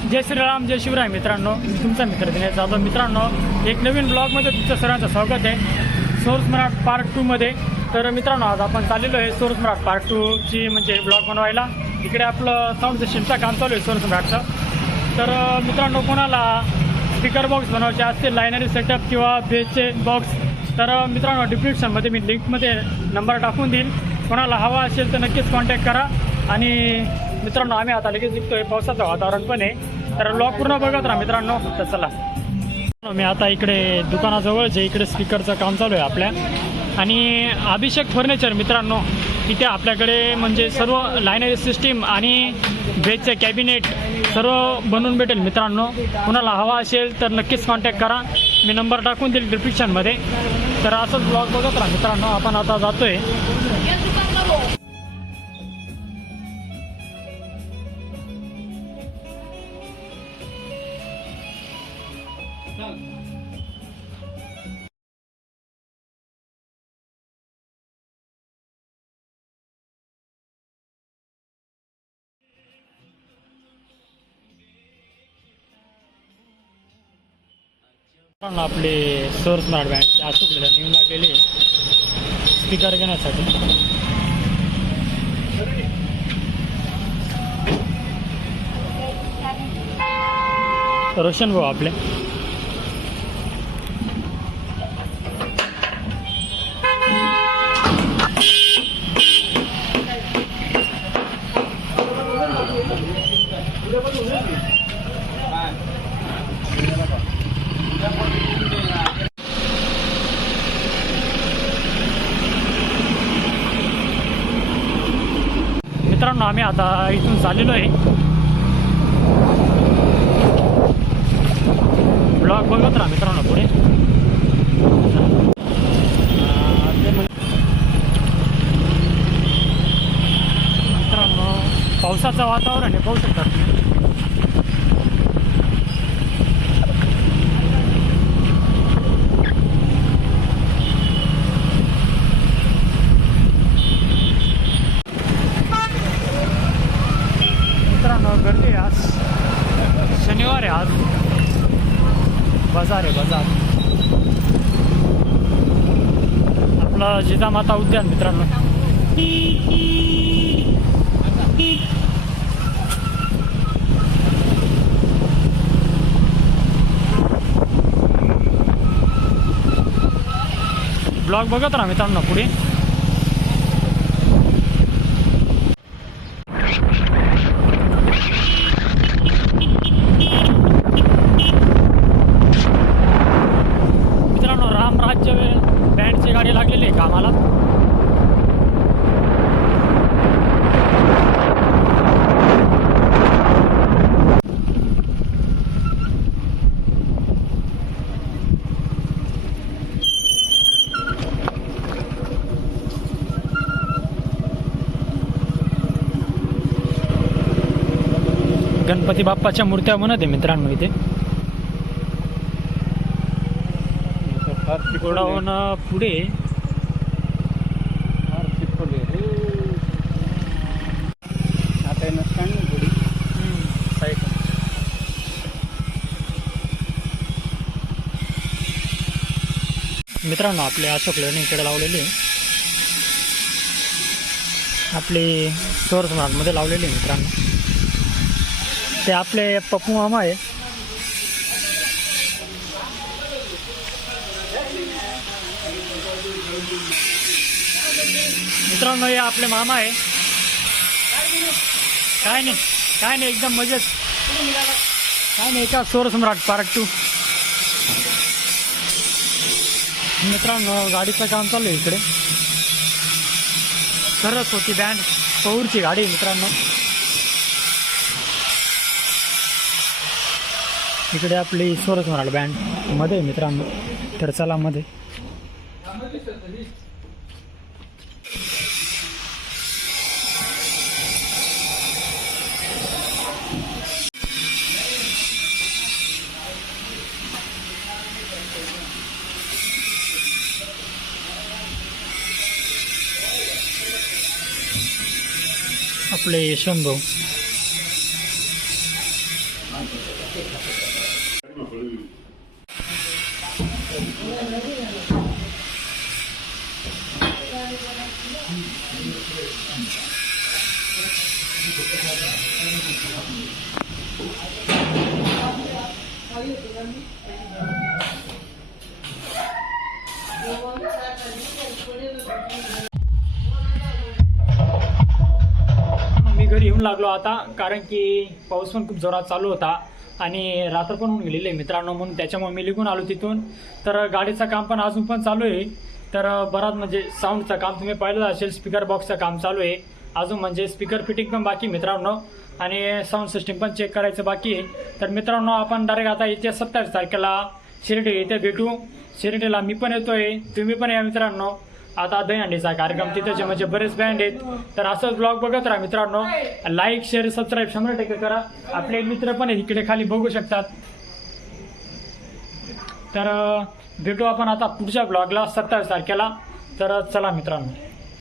जय श्रीराम जय शिवराय मित्रांनो मी तुमचा मित्र दिनेश जाधव. मित्रांनो एक नवीन ब्लॉगमध्ये तुमचं सर्वांचं स्वागत आहे. सोर्स मराठ पार्ट टूमध्ये तर मित्रांनो आज आपण चाललेलो आहे सोर्स मराठ पार्ट टूची म्हणजे ब्लॉग बनवायला. इकडे आपलं साऊंड सिस्टमचं काम चालू आहे सोर्स मराठचं. तर मित्रांनो कोणाला स्पीकर बॉक्स बनवायचे असतील लायनरी सेटअप किंवा बेसचे बॉक्स तर मित्रांनो डिस्क्रिप्शनमध्ये मी लिंकमध्ये नंबर टाकून देईल. कोणाला हवा असेल तर नक्कीच कॉन्टॅक्ट करा. आणि मित्रांनो आम्ही आता लगेच निघतोय. पावसाचं वातावरण पण आहे. तर लॉक पूर्ण बघत राहा मित्रांनो. तर चला. मी आता इकडे दुकानाजवळ जे इकडे स्पीकरचं काम चालू आहे आपल्या. आणि अभिषेक फर्निचर मित्रांनो इथे आपल्याकडे म्हणजे सर्व लायनरी सिस्टीम आणि बेजचे कॅबिनेट सर्व बनवून भेटेल मित्रांनो. कुणाला हवा असेल तर नक्कीच कॉन्टॅक्ट करा. मी नंबर टाकून देईल डिस्क्रिप्शनमध्ये तर असंच ब्लॉग बघत राहा मित्रांनो. आपण आता जातोय. आहे आपले सोर्स स्मार्ट बँड अशोकलेला नेऊन लागलेले स्पीकर घेण्यासाठी. रोशन भाऊ आपले. मित्रांनो आम्ही आता इथून चाललेलो आहे. ब्लॉग बघत राहा मित्रांनो पुढे. मित्रांनो पावसाचं वातावरण आहे पाहू शकता तुम्ही मित्रांनो गर्दी आहे आज शनिवार आहे आज बाजार आहे बाजार. आपला जिजामाता उद्यान मित्रांनो. ब्लॉग बघत राहा मित्रांनो पुढे. साम्राज्य बँडची गाडी लागलेली आहे कामाला. गणपती बाप्पाच्या मूर्त्या म्हणत आहे मित्रांनो इथे. गोडाऊन पुढे. मित्रांनो आपले अशोक लेणी इकडे लावलेले. आपले सोर्समध्ये लावलेले मित्रांनो. ते आपले पप्पू मामा आहे मित्रांनो हे आपले मामा आहे. काय नाही काय नाही एकदम मजेत. काय नाही एका सोर सम्राट पार्ट टू मित्रांनो गाडीचं काम चालू आहे इकडे. खरंच होती बँड पौरची गाडी आहे मित्रांनो. इकडे आपली सोरस बँडमध्ये मित्रांनो तर चला मध्ये आपले यशवंत भाऊ मी घरी येऊन लागलो आता कारण की पाऊस पण खूप जोरात चालू होता आणि रात्र पण होऊन गेलेली आहे मित्रांनो म्हणून त्याच्यामुळे मी निघून आलो तिथून. तर गाडीचं काम पण अजून पण चालू आहे. तर बराच म्हणजे साऊंडचं काम तुम्ही पाहिलं असेल स्पीकर बॉक्सचं काम चालू आहे. अजून म्हणजे स्पीकर फिटिंग पण बाकी मित्रांनो. आणि साऊंड सिस्टीम पण चेक करायचं बाकी आहे. तर मित्रांनो आपण डायरेक्ट आता येत्या सत्तावीस तारखेला शिर्डी इथे भेटू. शिर्डीला मी पण येतोय. तुम्ही पण या मित्रांनो. आता दहीहंडीचा कार्यक्रम तिथे म्हणजे बरेच बँड आहेत. तर असंच ब्लॉग बघत राहा मित्रांनो. लाईक शेअर सबस्क्राईब शंभर टक्के करा. आपले मित्र पण आहेत इकडे खाली बघू शकतात. तर भेटू आपण आता पुढच्या ब्लॉगला सत्तावीस तारखेला. तर चला मित्रांनो.